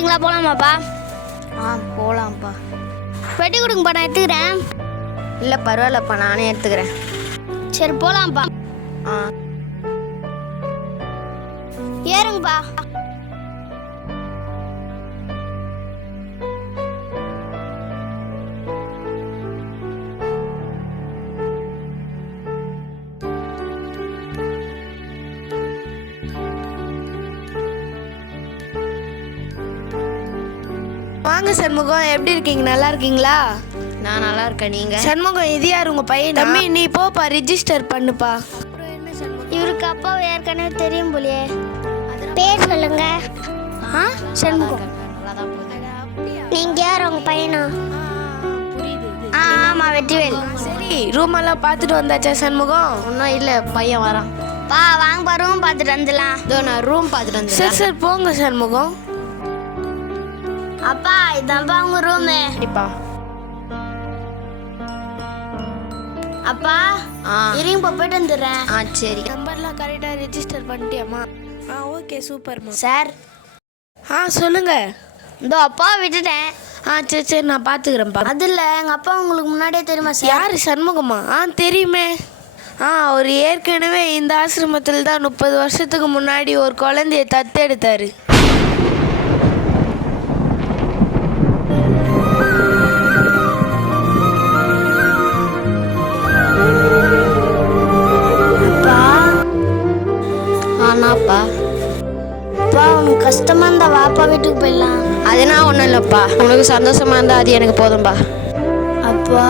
கிளம்பிட்டீங்களா? போகலாமாப்பா? போகலாம்ப்பா. பெட்டி கொடுங்கப்பா, நான் எடுத்துக்கிறேன். இல்லை பரவாயில்லப்பா, நானே எடுத்துக்கிறேன். சரி போகலாம்ப்பா. ஏறுங்கப்பா. வாங்க சண்முகம், எப்படி இருக்கீங்க? நல்லா இருக்கீங்களா? நான் நல்லா இருக்கேன். நீங்கள்? சண்முகம், இது யார் உங்கள் பையன்? தம்பி நீ போப்பா, ரிஜிஸ்டர் பண்ணுப்பா. இவருக்கு அப்பா ஏற்கனவே தெரியும் போலியே. பேர் சொல்லுங்க. சண்முகம். நீங்க யார்? உங்க பையனா? ஆமாம், வெற்றிவேல். சரி, ரூம் எல்லாம் பார்த்துட்டு வந்தாச்சா சண்முகம்? ஒன்றும் இல்லை, பையன் வரான். வாங்கப்பா, ரூம் பார்த்துட்டு வந்துடலாம். இதோ நான் ரூம் பார்த்துட்டு சரி வந்துடுறேன். சரி போங்க சண்முகம். அப்பா, இதான்ப்பா உங்க ரூமு. சரிப்பா. அப்பா இருங்கப்பா, போயிட்டு வந்துடுறேன். சரி. நம்பர்லாம் கரெக்டாக ரெஜிஸ்டர் பண்ணிட்டியாம்மா? ஓகே சூப்பர்மா. சார், சொல்லுங்க. இதோ அப்பா விட்டுட்டேன். சரி சரி, நான் பார்த்துக்கிறேன்ப்பா. அது இல்லை, எங்கள் அப்பா உங்களுக்கு முன்னாடியே தெரியுமா சார்? யார்? சண்முகமா? தெரியுமே. அவர் ஏற்கனவே இந்த ஆசிரமத்தில் தான் 30 வருஷத்துக்கு முன்னாடி ஒரு குழந்தைய தத்தெடுத்தாரு. ஆனாப்பா, அப்பா உனக்கு கஷ்டமா இருந்தா வாப்பா, வீட்டுக்கு போயிடலாம். அதெல்லாம் ஒன்றும் இல்லைப்பா. உனக்கு சந்தோஷமா இருந்தால் அது எனக்கு போதும்பா. அப்பா